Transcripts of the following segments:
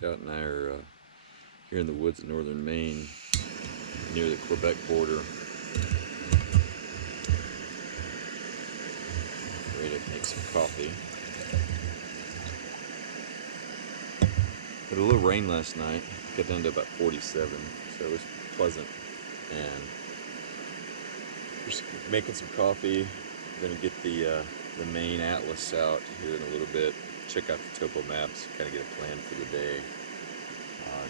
Scout and I are here in the woods of northern Maine, near the Quebec border. Ready to make some coffee. Had a little rain last night, got down to about 47, so it was pleasant. And just making some coffee. We're gonna get the Maine Atlas out here in a little bit. Check out the topo maps, kind of get a plan for the day.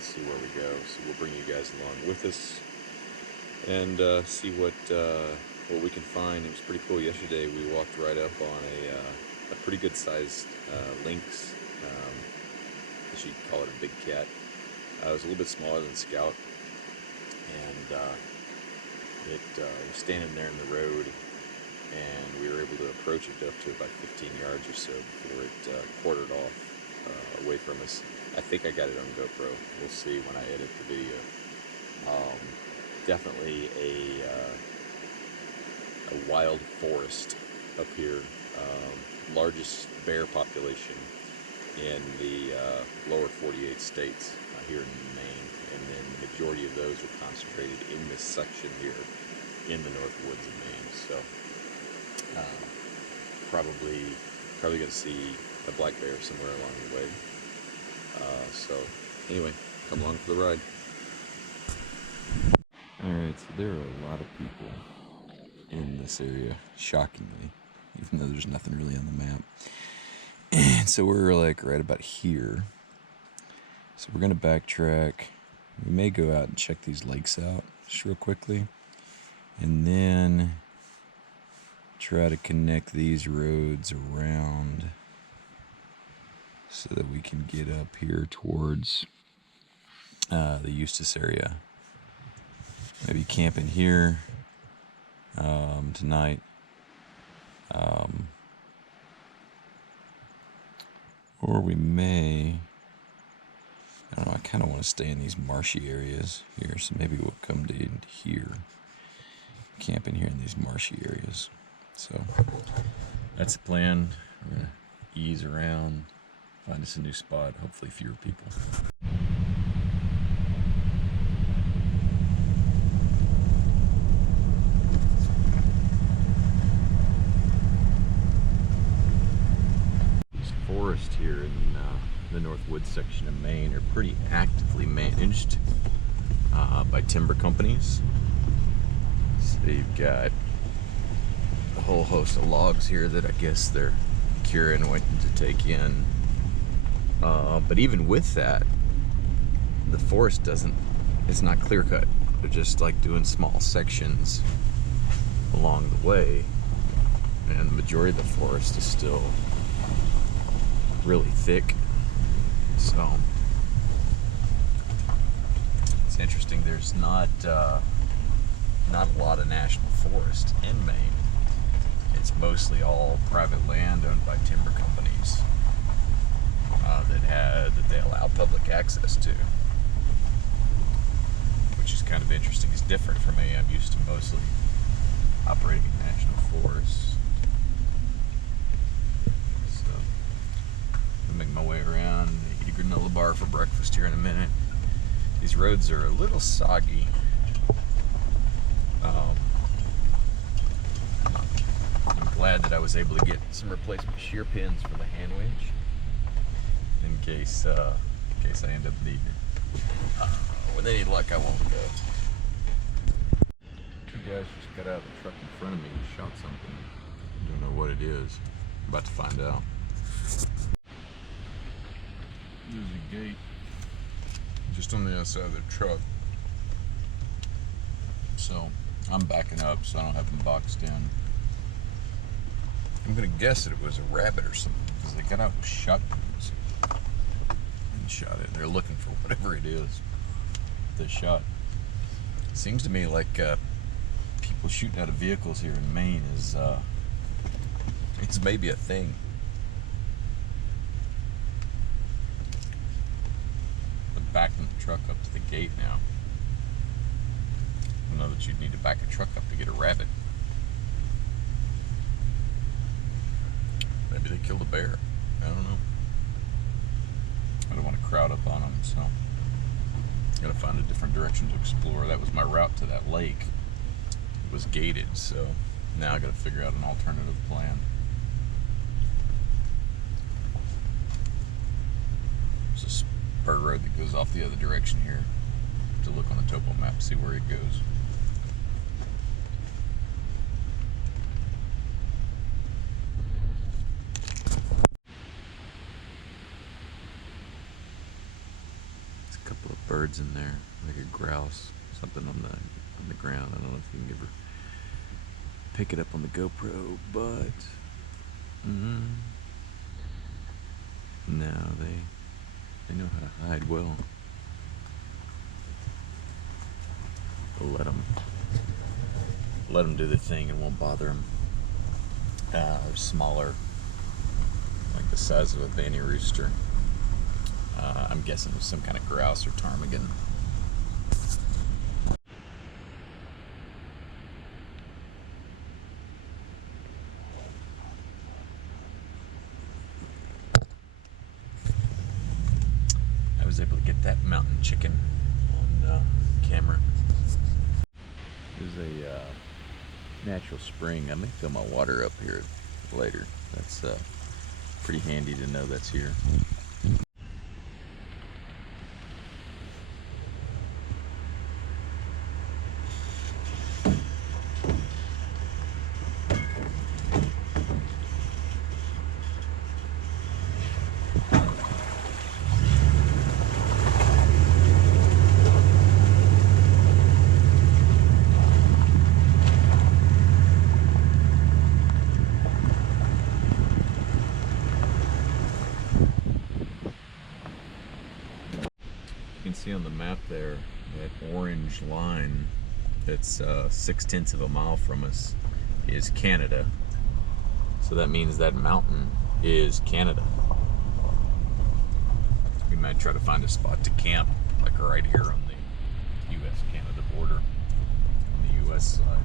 See where we go. So we'll bring you guys along with us and see what we can find. It was pretty cool. Yesterday we walked right up on a pretty good sized lynx. I guess you'd call it a big cat. It was a little bit smaller than Scout, and it was standing there in the road, and we were able to approach it up to about 15 yards or so before it quartered off away from us. I think I got it on GoPro. We'll see when I edit the video. Definitely a wild forest up here. Largest bear population in the lower 48 states here in Maine, and then the majority of those are concentrated in this section here in the north woods of Maine. So probably going to see a black bear somewhere along the way. So anyway, come along for the ride. Alright, so there are a lot of people in this area, shockingly, even though there's nothing really on the map. And so we're like right about here. So we're gonna backtrack. We may go out and check these lakes out just real quickly, and then try to connect these roads around so that we can get up here towards the Eustis area. Maybe camp in here tonight. Or we may, I don't know, I kind of want to stay in these marshy areas here, so maybe we'll come to here, camp in here in these marshy areas. So that's the plan. We're going to ease around, find us a new spot, hopefully fewer people. These forests here in the North Woods section of Maine are pretty actively managed by timber companies. So you've got a whole host of logs here that I guess they're curing, waiting to take in. But even with that, the forest it's not clear cut. They're just like doing small sections along the way, and the majority of the forest is still really thick. So it's interesting. There's not a lot of national forest in Maine. It's mostly all private land owned by timber companies that they allow public access to, which is kind of interesting. It's different for me. I'm used to mostly operating in national forests. So I'll make my way around, eat a granola bar for breakfast here in a minute. These roads are a little soggy. I'm glad that I was able to get some replacement shear pins for the hand winch in case I end up needing it. With any luck, I won't go. Two guys just got out of the truck in front of me and shot something. Don't know what it is. I'm about to find out. There's a gate just on the other side of the truck. So I'm backing up so I don't have them boxed in. I'm gonna guess that it was a rabbit or something, because they got out with shotguns and shot it. They're looking for whatever it is they shot. It seems to me like people shooting out of vehicles here in Maine is it's maybe a thing. But backing the truck up to the gate now. I know that you'd need to back a truck up to get a rabbit. Maybe they killed a bear. I don't know. I don't want to crowd up on them, so gotta find a different direction to explore. That was my route to that lake. It was gated, so now I gotta figure out an alternative plan. There's a spur road that goes off the other direction here. To look on the topo map, see where it goes. Couple of birds in there, like a grouse, something on the ground. I don't know if you can ever pick it up on the GoPro, but no, they know how to hide well. We'll let them do the thing and won't bother them. They're smaller, like the size of a banty rooster. I'm guessing it was some kind of grouse or ptarmigan. I was able to get that mountain chicken on camera. There's a natural spring. I may fill my water up here later. That's pretty handy to know that's here. You can see on the map there, that orange line that's 6/10 of a mile from us is Canada. So that means that mountain is Canada. We might try to find a spot to camp, like right here on the US-Canada border, on the US side.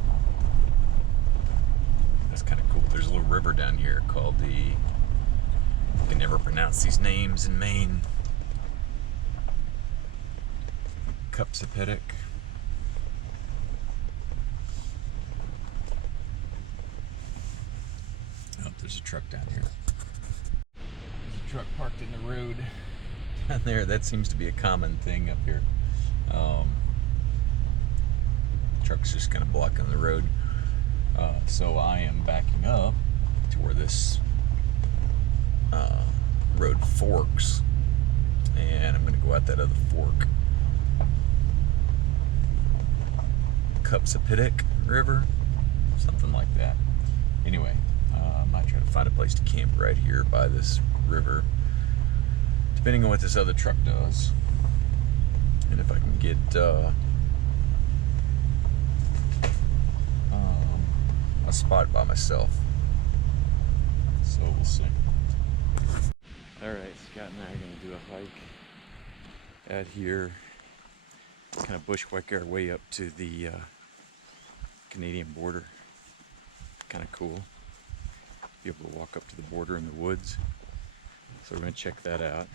That's kind of cool. There's a little river down here called I can never pronounce these names in Maine. Qubec. Oh, there's a truck down here. There's a truck parked in the road down there. That seems to be a common thing up here. Truck's just kind of blocking the road. So I am backing up to where this road forks, and I'm going to go out that other fork. Qubec River, something like that. Anyway, I might try to find a place to camp right here by this river, depending on what this other truck does, and if I can get a spot by myself. So we'll see. Alright, Scott and I are going to do a hike out here, kind of bushwhack our way up to the Canadian border. Kind of cool. Be able to walk up to the border in the woods. So we're going to check that out.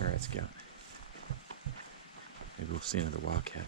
Alright, Scout. Maybe we'll see another wildcat.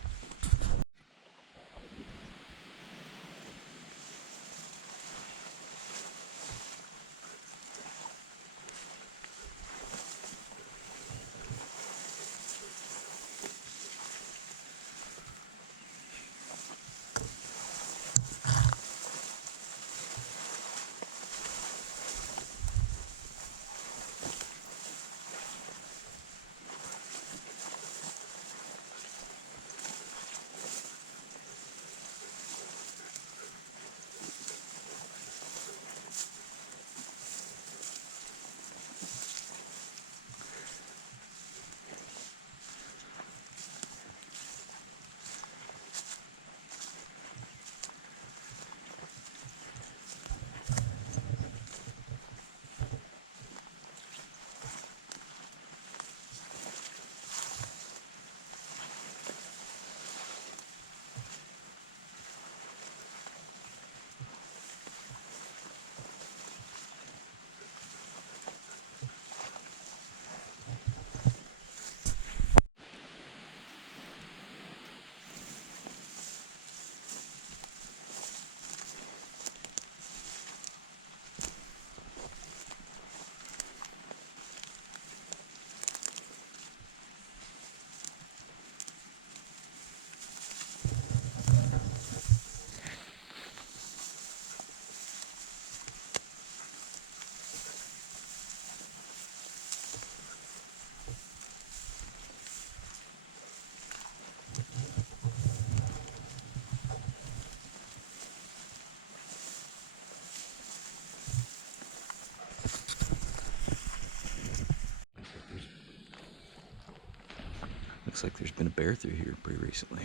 Looks like there's been a bear through here pretty recently.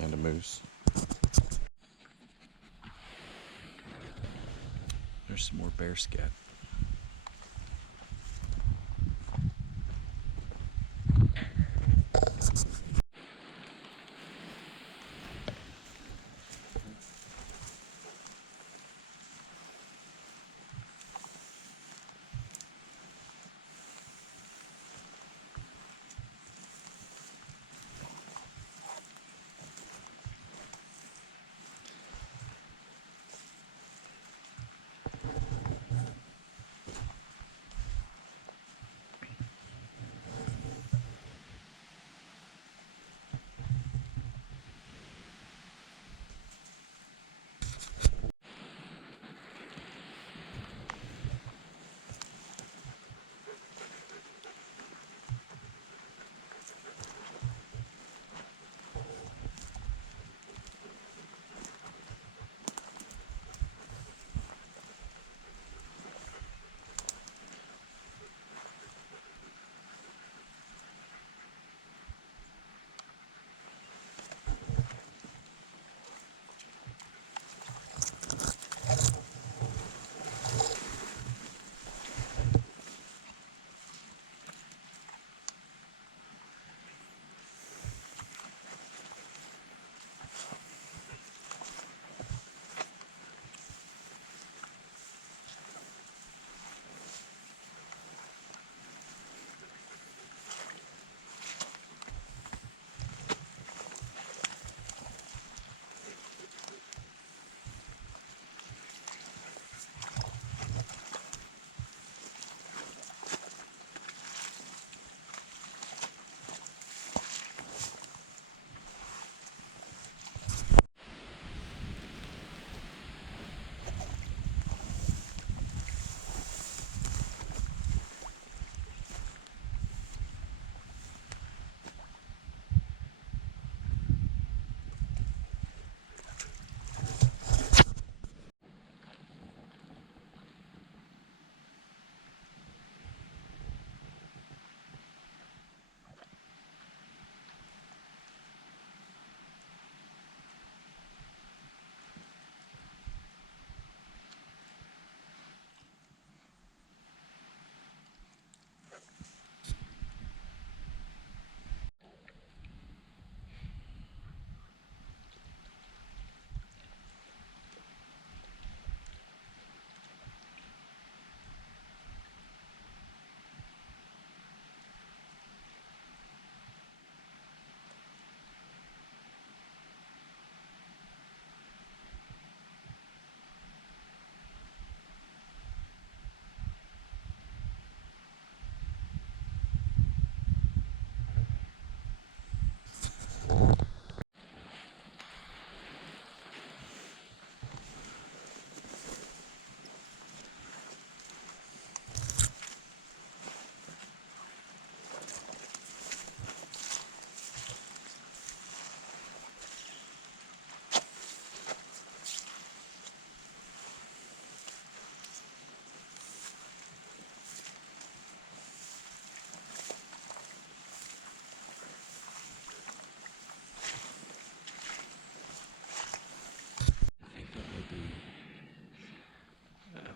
And a moose. There's some more bear scat.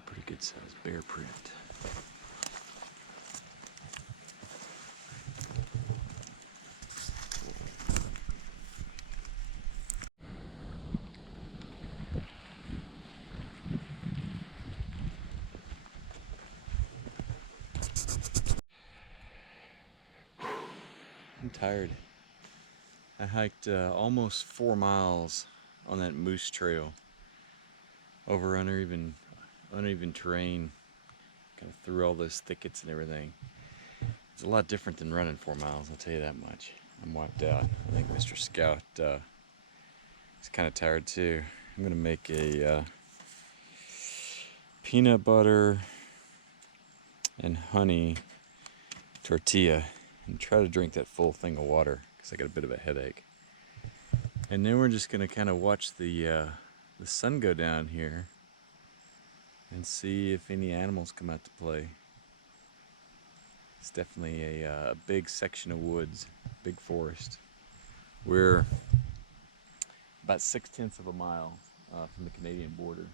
Pretty good sized bear print. I'm tired. I hiked almost 4 miles on that moose trail over uneven terrain, kind of through all those thickets and everything. It's a lot different than running 4 miles, I'll tell you that much. I'm wiped out. I think Mr. Scout is kind of tired too. I'm gonna make a peanut butter and honey tortilla and try to drink that full thing of water because I got a bit of a headache. And then we're just gonna kind of watch the sun go down here and see if any animals come out to play. It's definitely a big section of woods, big forest. We're about 6/10 of a mile from the Canadian border.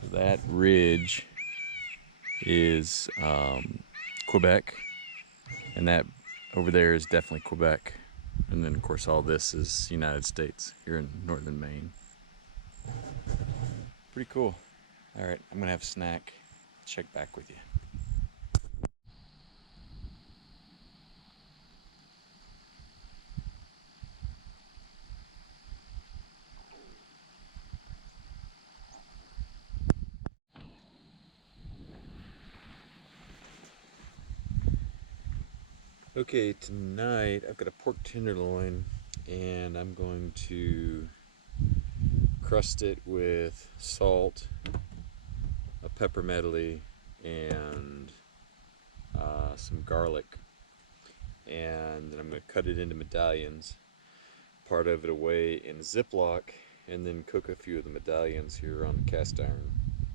So that ridge is Quebec, and that over there is definitely Quebec. And then, of course, all this is United States here in northern Maine. Pretty cool. All right, I'm gonna have a snack. Check back with you. Okay, tonight I've got a pork tenderloin, and I'm going to crust it with salt, a pepper medley, and some garlic. And then I'm going to cut it into medallions, part of it away in Ziploc, and then cook a few of the medallions here on the cast iron.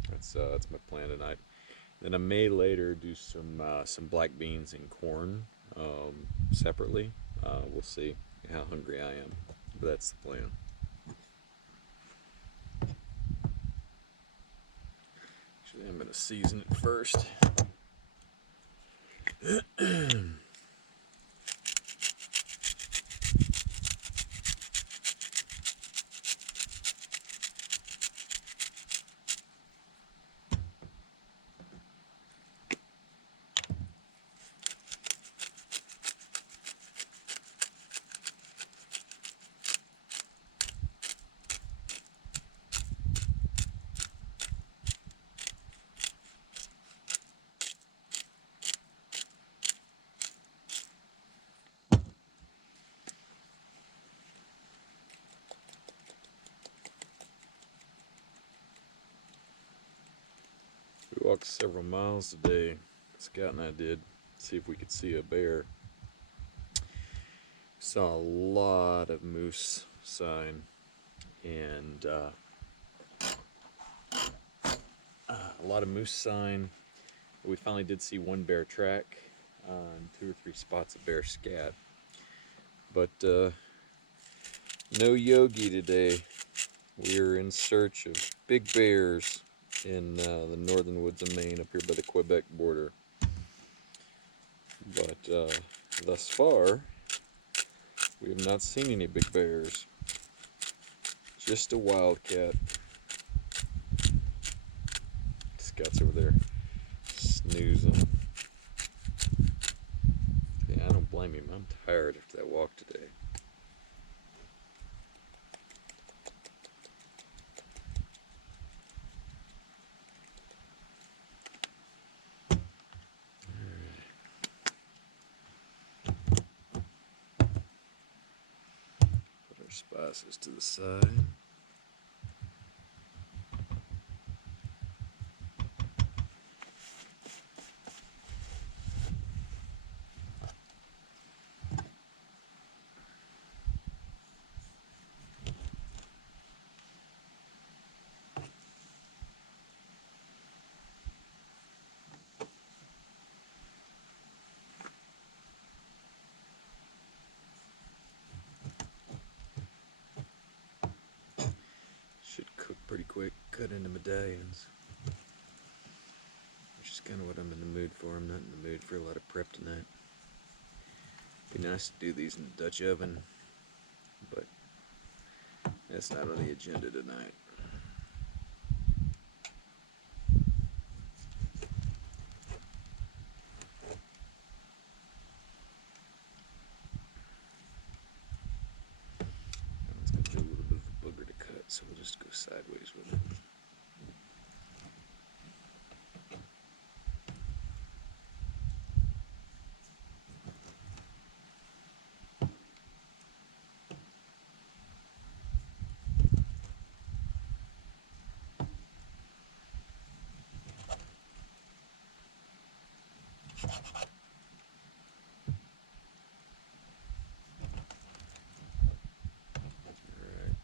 That's my plan tonight. Then I may later do some black beans and corn separately. We'll see how hungry I am, but that's the plan. Actually, I'm going to season it first. We walked several miles today. Scout and I did, see if we could see a bear. Saw a lot of moose sign, and a lot of moose sign. We finally did see one bear track and 2 or 3 spots of bear scat. But no yogi today. We are in search of big bears in the northern woods of Maine, up here by the Quebec border. But thus far, we have not seen any big bears. Just a wildcat. Scout's over there snoozing. Yeah, I don't blame him. I'm tired after that walk today. Put our spices to the side. Should cook pretty quick, cut into medallions. Which is kind of what I'm in the mood for. I'm not in the mood for a lot of prep tonight. Be nice to do these in the Dutch oven, but that's not on the agenda tonight. It's going to be a little bit of a booger to cut, so we'll just go sideways with it. Alright.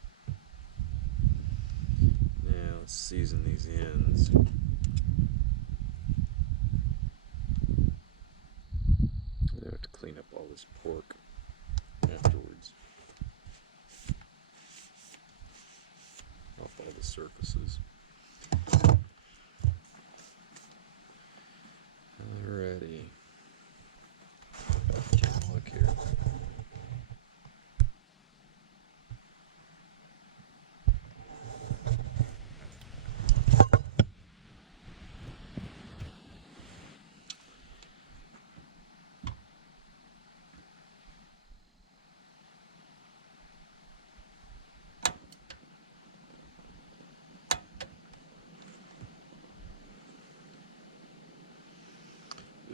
Now let's season these ends. this pork afterwards. Off all the surfaces. Alrighty. Take a look here.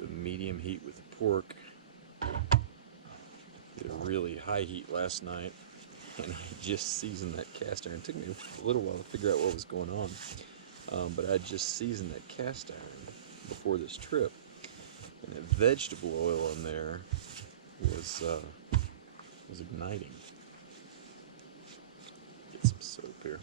Medium heat with the pork. Did a really high heat last night, and I just seasoned that cast iron. It took me a little while to figure out what was going on, but I just seasoned that cast iron before this trip, and that vegetable oil in there was igniting. Get some soap here.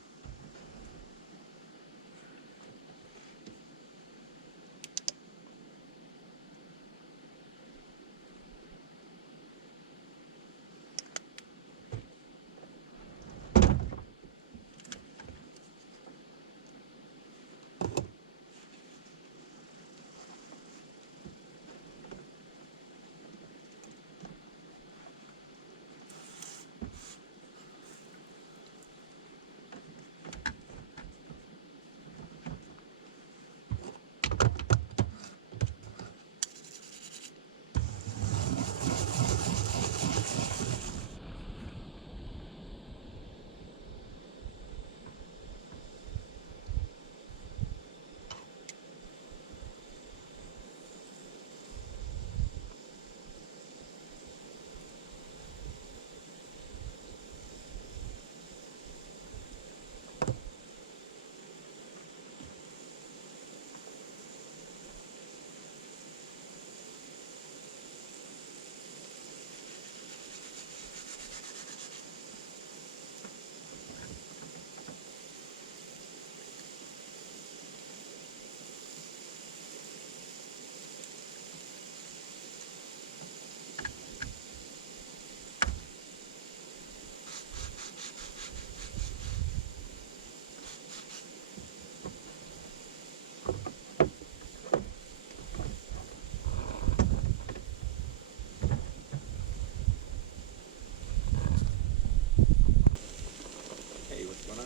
Hey, what's going on?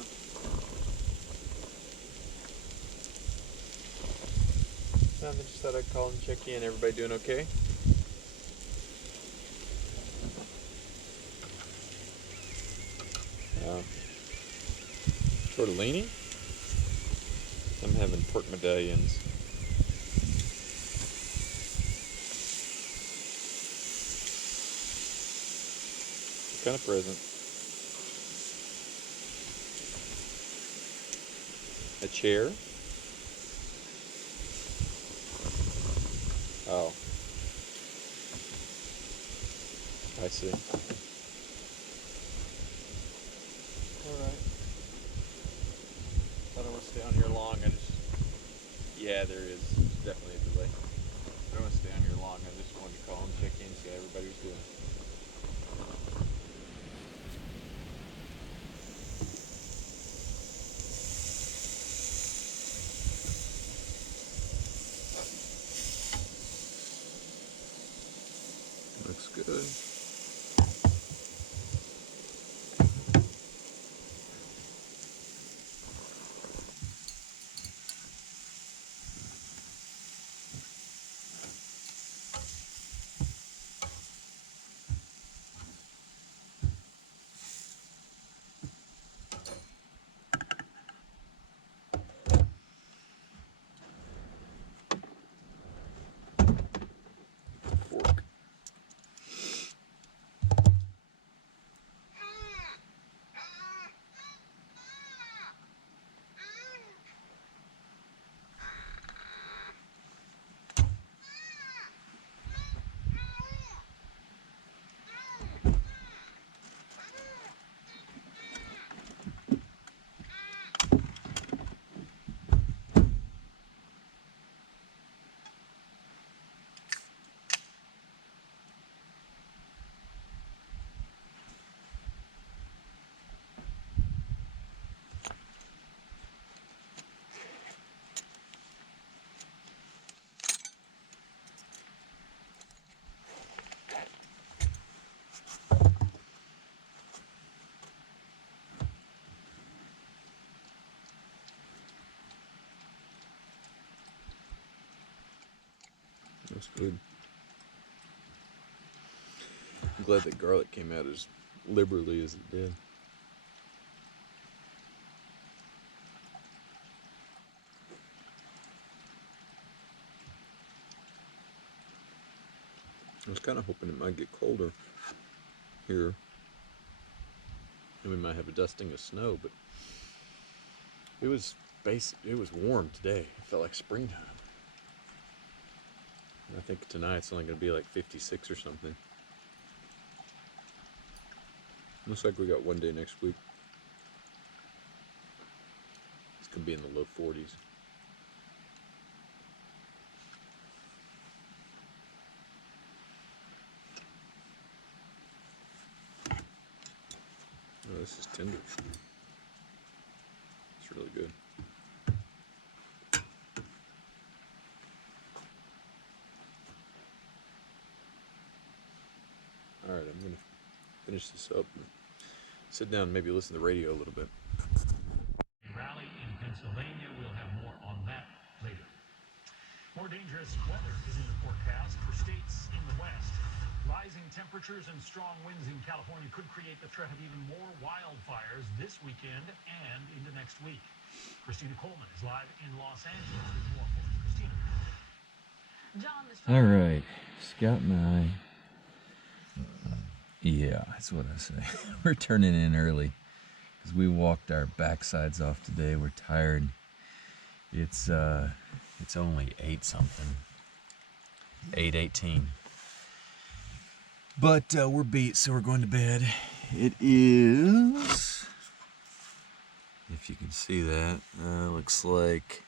Nothing, just thought I'd call and check in. Everybody doing okay? Tortellini? I'm having pork medallions. What kind of present? A chair? Oh. I see. Alright. I don't want to stay on here long. Yeah, there is definitely a delay. I don't want to stay on here long. I just wanted to call and check in, see how everybody was doing. Looks good. That's good. I'm glad that garlic came out as liberally as it did. I was kind of hoping it might get colder here, and we might have a dusting of snow, but it was warm today. It felt like springtime. I think tonight it's only going to be like 56 or something. Looks like we got one day next week. It's going to be in the low 40s. Oh, this is tender. It's really good. All right, I'm going to finish this up and sit down and maybe listen to the radio a little bit. Rally in Pennsylvania. We'll have more on that later. More dangerous weather is in the forecast for states in the West. Rising temperatures and strong winds in California could create the threat of even more wildfires this weekend and into next week. Christina Coleman is live in Los Angeles with more for us. Christina. John, all right, Scout and I, yeah, that's what I say. We're turning in early because we walked our backsides off today. We're tired. It's only 8 something, 8:18. But we're beat, so we're going to bed. It is, if you can see that, looks like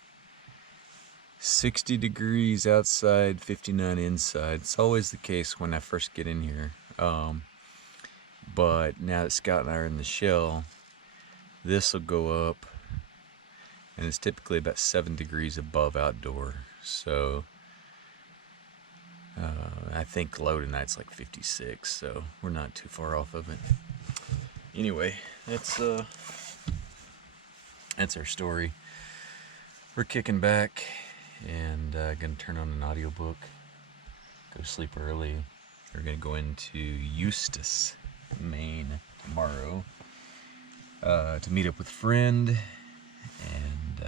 60 degrees outside, 59 inside. It's always the case when I first get in here. But now that Scott and I are in the shell, this will go up, and it's typically about 7 degrees above outdoor. So I think low tonight's like 56, so we're not too far off of it. Anyway, that's our story. We're kicking back and gonna turn on an audiobook, go to sleep early. We're gonna go into Eustis, Maine tomorrow to meet up with a friend and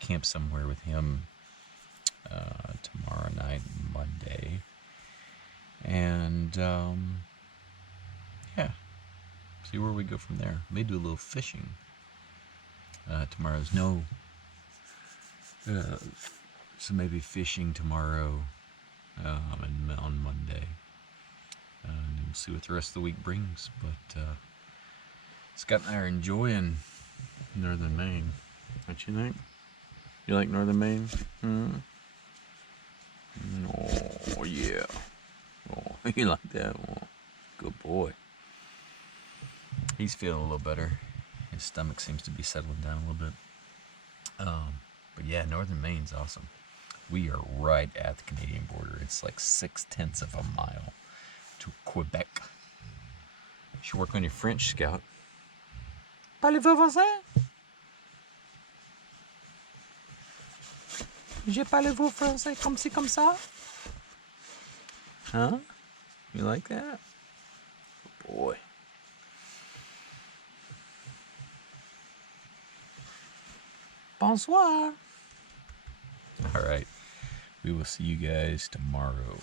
camp somewhere with him tomorrow night, Monday. And yeah, see where we go from there. May do a little fishing. Tomorrow's no, so maybe fishing tomorrow and on Monday. And we'll see what the rest of the week brings. But Scott and I are enjoying northern Maine. Don't you think? You like northern Maine? Oh, yeah. Oh, you like that? Oh, good boy. He's feeling a little better. His stomach seems to be settling down a little bit. But yeah, northern Maine's awesome. We are right at the Canadian border. It's like 6/10 of a mile to Quebec. You should work on your French, Scout. Parlez-vous français? Je parle-vous français comme ci, comme ça? Huh? You like that? Good boy. Bonsoir. All right. We will see you guys tomorrow.